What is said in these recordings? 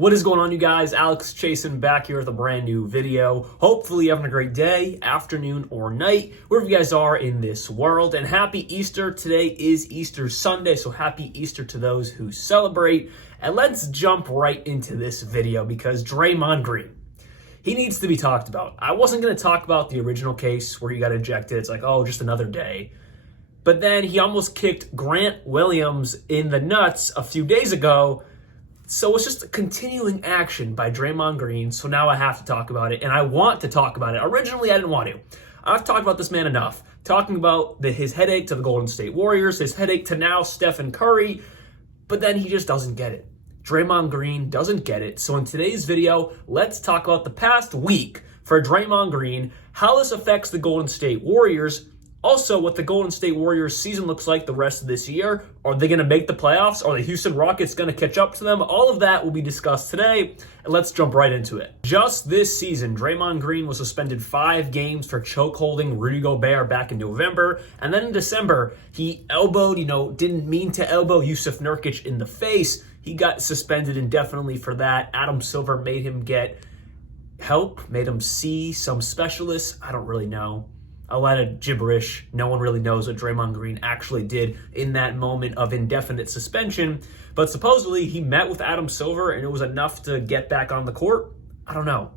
What is going on, you guys? Alex Chasen back here with a brand new video. Hopefully you're having a great day, afternoon, or night, wherever you guys are in this world. And happy Easter. Today is Easter Sunday, so happy Easter to those who celebrate. And let's jump right into this video because Draymond Green, he needs to be talked about. I wasn't going to talk about the original case where he got ejected. It's like, oh, just another day. But then he almost kicked Grant Williams in the nuts a few days ago. So it's just a continuing action by Draymond Green. So now I have to talk about it, and I want to talk about it. Originally, I didn't want to. I've talked about this man enough. Talking about his headache to the Golden State Warriors, his headache to now Steph Curry, but then he just doesn't get it. Draymond Green doesn't get it. So in today's video, let's talk about the past week for Draymond Green, how this affects the Golden State Warriors, also what the Golden State Warriors season looks like the rest of this year. Are they going to make the playoffs? Are the Houston Rockets going to catch up to them? All of that will be discussed today, and let's jump right into it. Just this season, Draymond Green was suspended 5 games for choke holding Rudy Gobert back in November, and then in December, he elbowed, didn't mean to elbow Jusuf Nurkic in the face. He got suspended indefinitely for that. Adam Silver made him get help, made him see some specialists. I don't really know. A lot of gibberish. No one really knows what Draymond Green actually did in that moment of indefinite suspension. But supposedly he met with Adam Silver and it was enough to get back on the court. I don't know.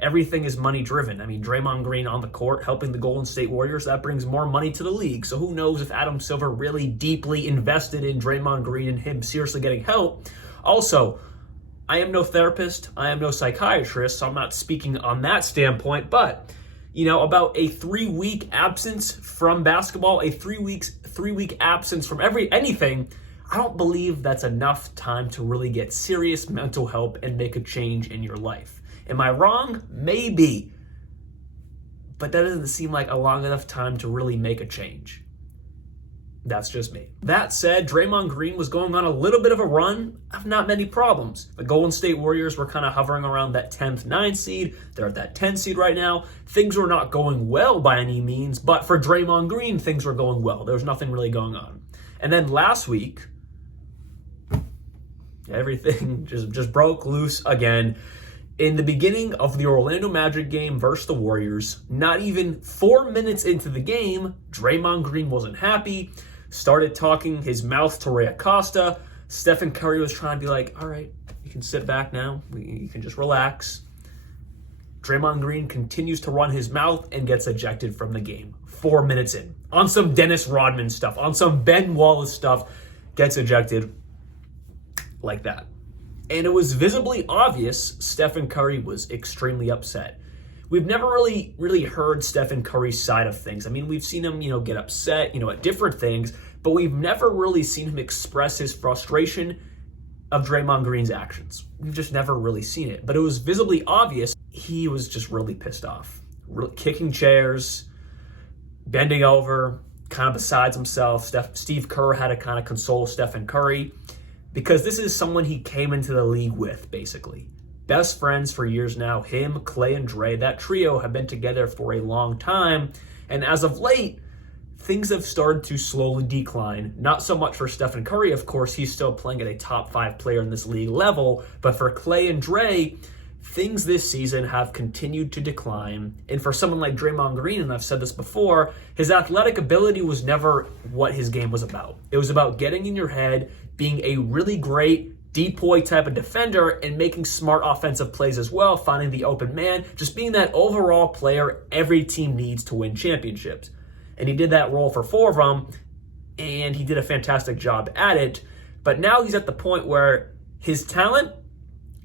Everything is money driven. I mean, Draymond Green on the court helping the Golden State Warriors, that brings more money to the league. So who knows if Adam Silver really deeply invested in Draymond Green and him seriously getting help. Also, I am no therapist. I am no psychiatrist, so I'm not speaking on that standpoint. But about a 3-week absence from basketball, a 3-week absence from anything, I don't believe that's enough time to really get serious mental help and make a change in your life. Am I wrong? Maybe. But that doesn't seem like a long enough time to really make a change. That's just me. That said, Draymond Green was going on a little bit of a run of not many problems. The Golden State Warriors were kind of hovering around that 10th, 9th seed. They're at that 10th seed right now. Things were not going well by any means, but for Draymond Green, things were going well. There was nothing really going on. And then last week, everything just broke loose again. In the beginning of the Orlando Magic game versus the Warriors, not even 4 minutes into the game, Draymond Green wasn't happy. Started talking his mouth to Ray Acosta. Steph Curry was trying to be like, all right, you can sit back now. You can just relax. Draymond Green continues to run his mouth and gets ejected from the game 4 minutes in. On some Dennis Rodman stuff, on some Ben Wallace stuff, gets ejected like that. And it was visibly obvious Steph Curry was extremely upset. We've never really heard Steph Curry's side of things. I mean, we've seen him, get upset, at different things, but we've never really seen him express his frustration of Draymond Green's actions. We've just never really seen it. But it was visibly obvious he was just really pissed off. Kicking chairs, bending over, kind of besides himself. Steve Kerr had to kind of console Steph Curry because this is someone he came into the league with, basically. Best friends for years now. Him, Clay, and Dre, that trio have been together for a long time. And as of late, things have started to slowly decline. Not so much for Steph Curry, of course. He's still playing at a top 5 player in this league level. But for Clay and Dre, things this season have continued to decline. And for someone like Draymond Green, and I've said this before, his athletic ability was never what his game was about. It was about getting in your head, being a really great depoy type of defender and making smart offensive plays as well, finding the open man, just being that overall player every team needs to win championships. And he did that role for 4 of them, and he did a fantastic job at it. But now he's at the point where his talent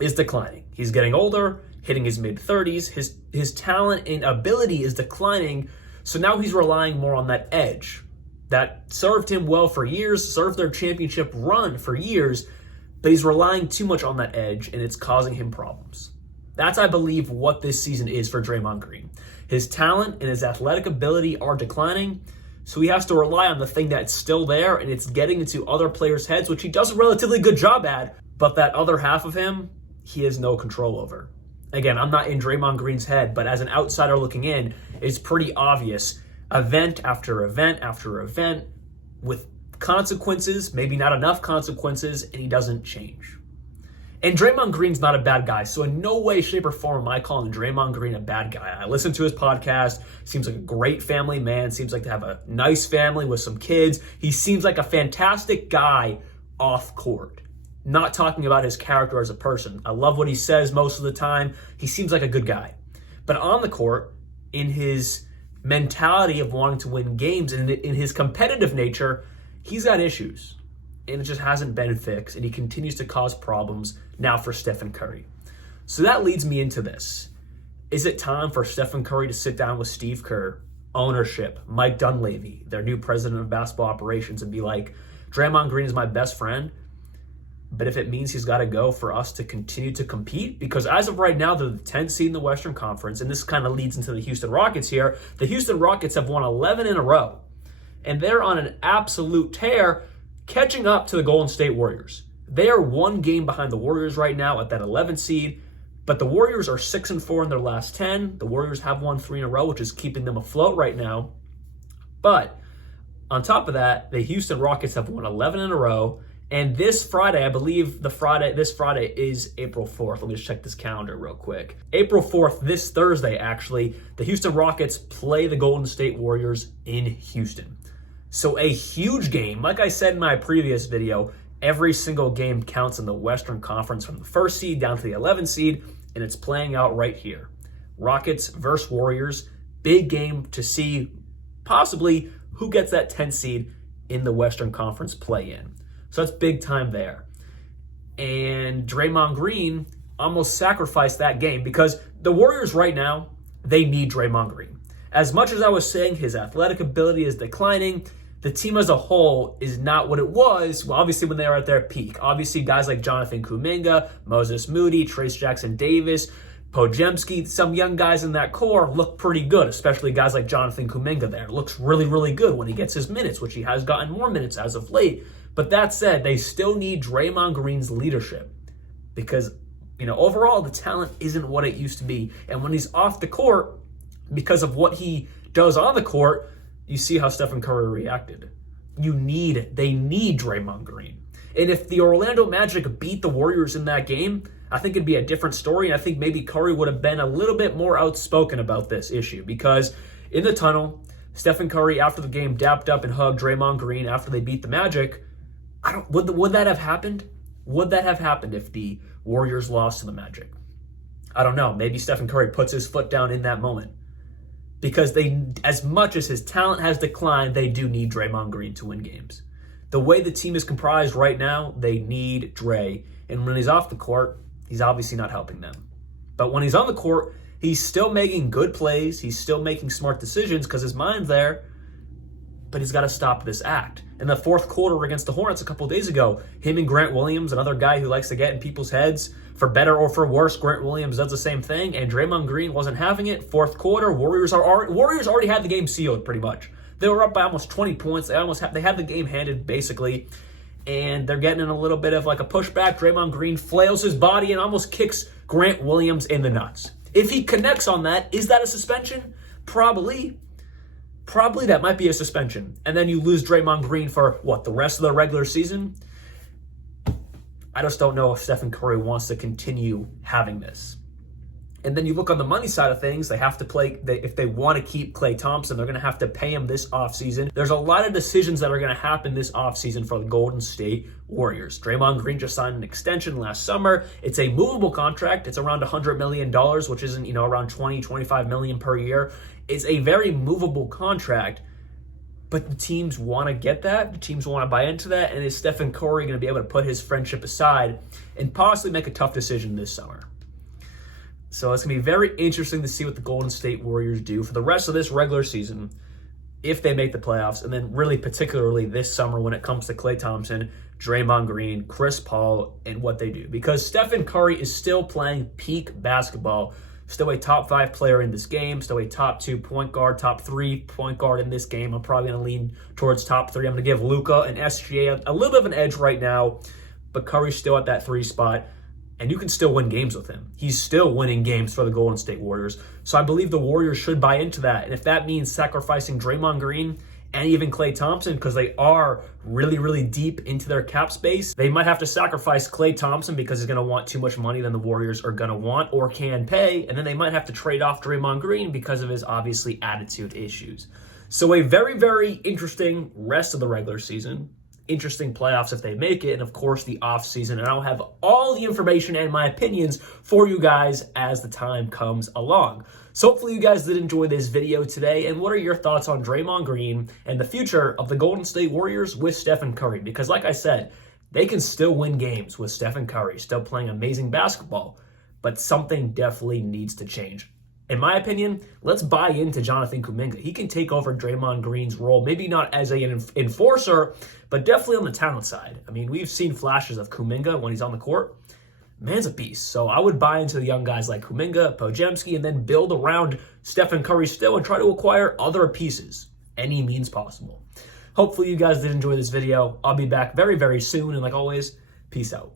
is declining. He's getting older, hitting his mid-30s. His talent and ability is declining, so now he's relying more on that edge that served him well for years, served their championship run for years, but he's relying too much on that edge, and it's causing him problems. That's, I believe, what this season is for Draymond Green. His talent and his athletic ability are declining, so he has to rely on the thing that's still there, and it's getting into other players' heads, which he does a relatively good job at, but that other half of him, he has no control over. Again, I'm not in Draymond Green's head, but as an outsider looking in, it's pretty obvious. Event after event after event with consequences, maybe not enough consequences, and he doesn't change. And Draymond Green's not a bad guy, so in no way, shape, or form am I calling Draymond Green a bad guy. I listen to his podcast. Seems like a great family man. Seems like to have a nice family with some kids. He seems like a fantastic guy off court. Not talking about his character as a person. I love what he says most of the time. He seems like a good guy. But on the court, in his mentality of wanting to win games and in his competitive nature, he's got issues. And it just hasn't been fixed, and he continues to cause problems now for Stephen Curry. So that leads me into this. Is it time for Stephen Curry to sit down with Steve Kerr, ownership, Mike Dunleavy, their new president of basketball operations, and be like, Draymond Green is my best friend, but if it means he's got to go for us to continue to compete, because as of right now, they're the 10th seed in the Western Conference, and this kind of leads into the Houston Rockets here. The Houston Rockets have won 11 in a row, and they're on an absolute tear, catching up to the Golden State Warriors. They are one game behind the Warriors right now at that 11th seed, but the Warriors are 6-4 in their last 10. The Warriors have won 3 in a row, which is keeping them afloat right now. But on top of that, the Houston Rockets have won 11 in a row, and this Friday, I believe this Friday is April 4th. Let me just check this calendar real quick. April 4th, this Thursday actually, the Houston Rockets play the Golden State Warriors in Houston. So a huge game. Like I said in my previous video, every single game counts in the Western Conference from the 1st seed down to the 11th seed, and it's playing out right here. Rockets versus Warriors. Big game to see possibly who gets that 10th seed in the Western Conference play-in. So that's big time there. And Draymond Green almost sacrificed that game because the Warriors right now, they need Draymond Green. As much as I was saying his athletic ability is declining, the team as a whole is not what it was, well, obviously, when they were at their peak. Obviously, guys like Jonathan Kuminga, Moses Moody, Trace Jackson-Davis, Podziemski, some young guys in that core look pretty good, especially guys like Jonathan Kuminga there. Looks really, really good when he gets his minutes, which he has gotten more minutes as of late. But that said, they still need Draymond Green's leadership because, overall, the talent isn't what it used to be. And when he's off the court, because of what he does on the court, you see how Stephen Curry reacted. They need Draymond Green. And if the Orlando Magic beat the Warriors in that game, I think it'd be a different story. And I think maybe Curry would have been a little bit more outspoken about this issue because in the tunnel, Stephen Curry, after the game, dapped up and hugged Draymond Green after they beat the Magic. Would that have happened? Would that have happened if the Warriors lost to the Magic? I don't know. Maybe Stephen Curry puts his foot down in that moment. Because as much as his talent has declined, they do need Draymond Green to win games. The way the team is comprised right now, they need Dre. And when he's off the court, he's obviously not helping them. But when he's on the court, he's still making good plays. He's still making smart decisions because his mind's there. But he's got to stop this act. In the fourth quarter against the Hornets a couple days ago, him and Grant Williams, another guy who likes to get in people's heads, for better or for worse, Grant Williams does the same thing, and Draymond Green wasn't having it. Fourth quarter, Warriors already had the game sealed pretty much. They were up by almost 20 points. They had the game handed basically, and they're getting in a little bit of like a pushback. Draymond Green flails his body and almost kicks Grant Williams in the nuts. If he connects on that, is that a suspension? Probably that might be a suspension. And then you lose Draymond Green for, the rest of the regular season? I just don't know if Stephen Curry wants to continue having this. And then you look on the money side of things, they have to play, if they want to keep Klay Thompson, they're going to have to pay him this offseason. There's a lot of decisions that are going to happen this offseason for the Golden State Warriors. Draymond Green just signed an extension last summer. It's a movable contract. It's around $100 million, which isn't, around $20-25 million per year. It's a very movable contract, but the teams want to get that. The teams want to buy into that. And is Stephen Curry going to be able to put his friendship aside and possibly make a tough decision this summer? So it's going to be very interesting to see what the Golden State Warriors do for the rest of this regular season, if they make the playoffs, and then really particularly this summer when it comes to Klay Thompson, Draymond Green, Chris Paul, and what they do. Because Stephen Curry is still playing peak basketball, still a top 5 player in this game, still a top 2 point guard, top 3 point guard in this game. I'm probably going to lean towards top 3. I'm going to give Luka and SGA a little bit of an edge right now, but Curry's still at that 3 spot. And you can still win games with him. He's still winning games for the Golden State Warriors. So I believe the Warriors should buy into that. And if that means sacrificing Draymond Green and even Klay Thompson, because they are really, really deep into their cap space. They might have to sacrifice Klay Thompson because he's going to want too much money than the Warriors are going to want or can pay, and then they might have to trade off Draymond Green because of his obviously attitude issues. So a very, very interesting rest of the regular season. Interesting playoffs if they make it, and of course the offseason. And I'll have all the information and my opinions for you guys as the time comes along. So hopefully you guys did enjoy this video today. And what are your thoughts on Draymond Green and the future of the Golden State Warriors with Steph Curry? Because like I said, they can still win games with Steph Curry, still playing amazing basketball, but something definitely needs to change. In my opinion, let's buy into Jonathan Kuminga. He can take over Draymond Green's role, maybe not as an enforcer, but definitely on the talent side. I mean, we've seen flashes of Kuminga when he's on the court. Man's a beast. So I would buy into the young guys like Kuminga, Podziemski, and then build around Stephen Curry still and try to acquire other pieces. Any means possible. Hopefully you guys did enjoy this video. I'll be back very, very soon. And like always, peace out.